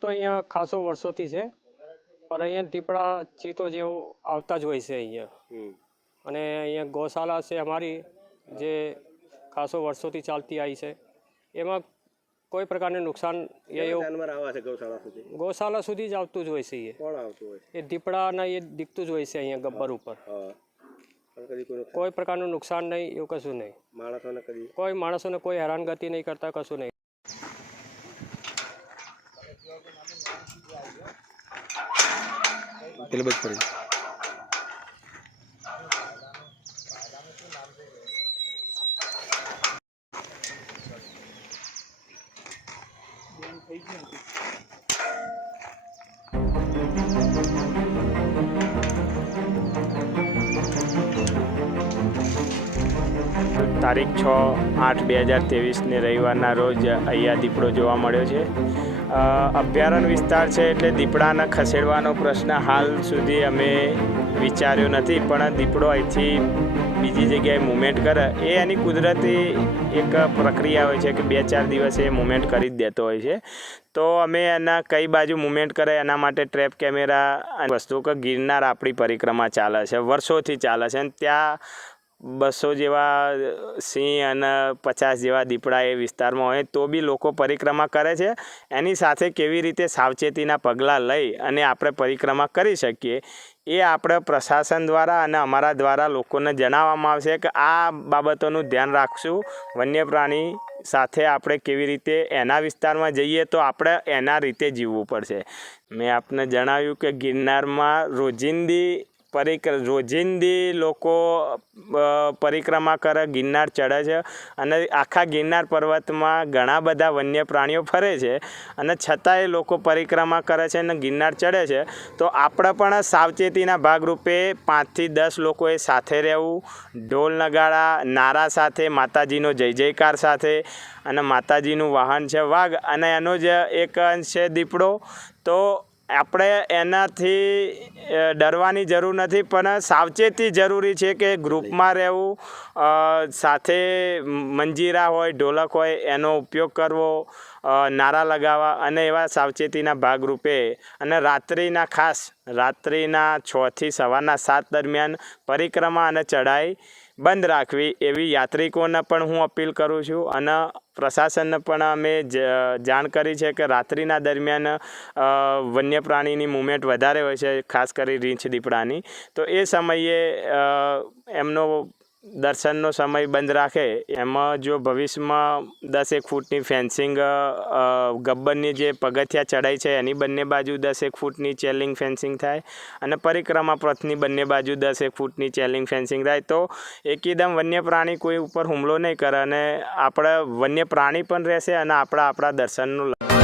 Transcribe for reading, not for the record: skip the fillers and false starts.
તો અહીંયા ખાસો વર્ષોથી છે, પણ અહીંયા દીપડા ચીતો જેવું આવતા જ હોય છે અહીંયા. અને અહીંયા ગૌશાળા છે અમારી, જે ખાસો વર્ષોથી ચાલતી આવી છે. એમાં કોઈ પ્રકારનું નુકસાન ગૌશાળા સુધી જ આવતું જ હોય છે. એ દીપડાના એ દીખતું જ હોય છે અહીંયા ગબ્બર ઉપર. કોઈ પ્રકારનું નુકસાન નહીં, એવું કશું નહીં. કોઈ માણસોને કોઈ હેરાનગતિ નહીં કરતા, કશું નહીં. તારીખ 6/8/2023 રવિવારના રોજ અહીંયા દીપડો જોવા મળ્યો છે. અભયારણ્ય વિસ્તાર છે એટલે દીપડાને ખસેડવાનો પ્રશ્ન હાલ સુધી અમે વિચાર્યો નથી, પણ દીપડો અહીંથી બીજી જગ્યાએ મૂવમેન્ટ કરે એ એની કુદરતી એક પ્રક્રિયા હોય છે કે 2-4 દિવસે એ મૂવમેન્ટ કરી જ દેતો હોય છે. તો અમે એના કઈ બાજુ મૂવમેન્ટ કરે એના માટે ટ્રેપ કેમેરા વસ્તુ કે ગિરનાર આપણી પરિક્રમા ચાલે છે, વર્ષોથી ચાલે છે, અને ત્યાં 200 જેવા સિંહ અને 50 જેવા દીપડા એ વિસ્તારમાં હોય તો બી લોકો પરિક્રમા કરે છે. એની સાથે કેવી રીતે સાવચેતીના પગલાં લઈ અને આપણે પરિક્રમા કરી શકીએ એ આપણે પ્રશાસન દ્વારા અને અમારા દ્વારા લોકોને જણાવવામાં આવશે કે આ બાબતોનું ધ્યાન રાખશું. વન્ય પ્રાણી સાથે આપણે કેવી રીતે એના વિસ્તારમાં જઈએ તો આપણે એના રીતે જીવવું પડશે. મેં આપને જણાવ્યું કે ગિરનારમાં રોજિંદી લોકો પરિક્રમા કરે, ગિરનાર ચડે છે, અને આખા ગિરનાર પર્વતમાં ઘણા બધા વન્ય પ્રાણીઓ ફરે છે, અને છતાંય લોકો પરિક્રમા કરે છે અને ગિરનાર ચડે છે. તો આપણે પણ સાવચેતીના ભાગરૂપે 5થી 10 લોકોએ સાથે રહેવું, ઢોલ નગાડા નારા સાથે, માતાજીનો જય જયકાર સાથે, અને માતાજીનું વાહન છે વાઘ અને એનો જ એક અંશ છે દીપડો. તો આપણે એનાથી ડરવાની જરૂર નથી, પણ સાવચેતી જરૂરી છે કે ગ્રુપમાં રહેવું, સાથે મંજીરા હોય, ઢોલક હોય એનો ઉપયોગ કરવો, નારા લગાવવા, અને એવા સાવચેતીના ભાગરૂપે અને રાત્રિના 6 થી સવારના 7 દરમિયાન પરિક્રમા અને ચઢાઈ બંધ રાખવી એવી યાત્રિકોને પણ હું અપીલ કરું છું. અને પ્રશાસનને પણ અમે જાણ કરી છે કે રાત્રિના દરમિયાન વન્ય પ્રાણીની મૂવમેન્ટ વધારે હોય છે, ખાસ કરી રીંછ દીપડાની. તો એ સમયે એમનો દર્શનનો સમય બંધ રાખે. એમાં જો ભવિષ્યમાં 10 ફૂટની ફેન્સિંગ, ગબ્બરની જે પગથિયા ચડાઈ છે એની બંને બાજુ 10 ફૂટની ચેલિંગ ફેન્સિંગ થાય, અને પરિક્રમા પથની બંને બાજુ 10 ફૂટની ચેલિંગ ફેન્સિંગ થાય, તો એકદમ વન્ય પ્રાણી કોઈ ઉપર હુમલો નહીં કરે, અને આપણે વન્ય પ્રાણી પણ રહેશે અને આપણા દર્શનનું